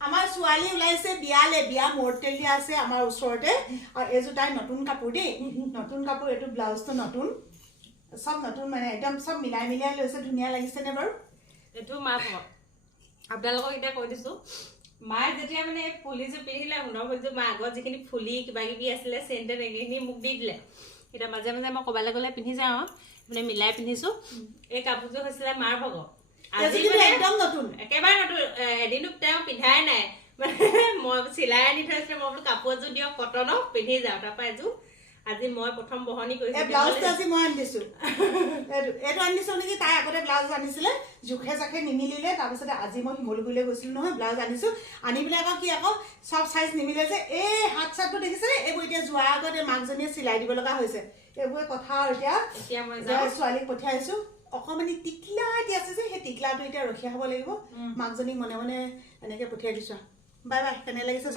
আমাৰ ছোৱালী ওলাইছে বিয়ালে বিয়া মৰ্টেলি আছে আমাৰ ওচৰতে আৰু এইযোৰ তাই নতুন কাপোৰ দেই নতুন কাপোৰ এইটো ব্লাউজটো নতুন সব নতুন মানে একদম সব মিলাই মিলাই লৈছে ধুনীয়া লাগিছে নে বাৰু এইটো মা ভাগ আপোনালোকক এতিয়া কৈ দিছো মায়ে যেতিয়া মানে ফুলিযোৰ পিন্ধিলে সোণৰ ফুলিযোৰ মা আগত যিখিনি ফুলি কিবা কিবি আছিলে চেণ্টেড এইখিনি মোক দি দিলে এতিয়া মাজে মাজে মই ক'বালৈ গ'লে পিন্ধি যাওঁ মানে মিলাই পিন্ধিছো এই কাপোৰযোৰ হৈছিলে মাৰ ভাগ একদম নতুন একেবাৰে নতুন এদিনো তেওঁ পিন্ধাই নাই মানে মই চিলাই আনি থৈছিলো মই বোলো কাপোৰ এযোৰ দিয়ক কটনৰ পিন্ধি যাওঁ তাৰপৰা এযোৰ আজি মই প্ৰথম বহনি কৰিছো এই ব্লাউজটো আজি মই আনিছো এইটো আনিছো নেকি তাই আগতে ব্লাউজ আনিছিলে জোখে জাখে নিমিলিলে তাৰপিছতে আজি মই শিমলুগুৰিলৈ গৈছিলো নহয় ব্লাউজ আনিছো আনি পেলাই আকৌ কি আকৌ সব সাইজ নিমিলে যে এই হাত চাতটো দেখিছে এইবোৰ এতিয়া যোৱাৰ আগত মাকজনীয়ে চিলাই দিব লগা হৈছে এইবোৰ কথা এতিয়া মই ছোৱালীক পঠিয়াইছো অকমানি টিকলা দি আছে যে সেই টিকলাটো এতিয়া ৰখীয়া হ'ব লাগিব মাকজনীক মনে মনে এনেকে পঠিয়াই দিছো বাই বাই কেনে লাগিছে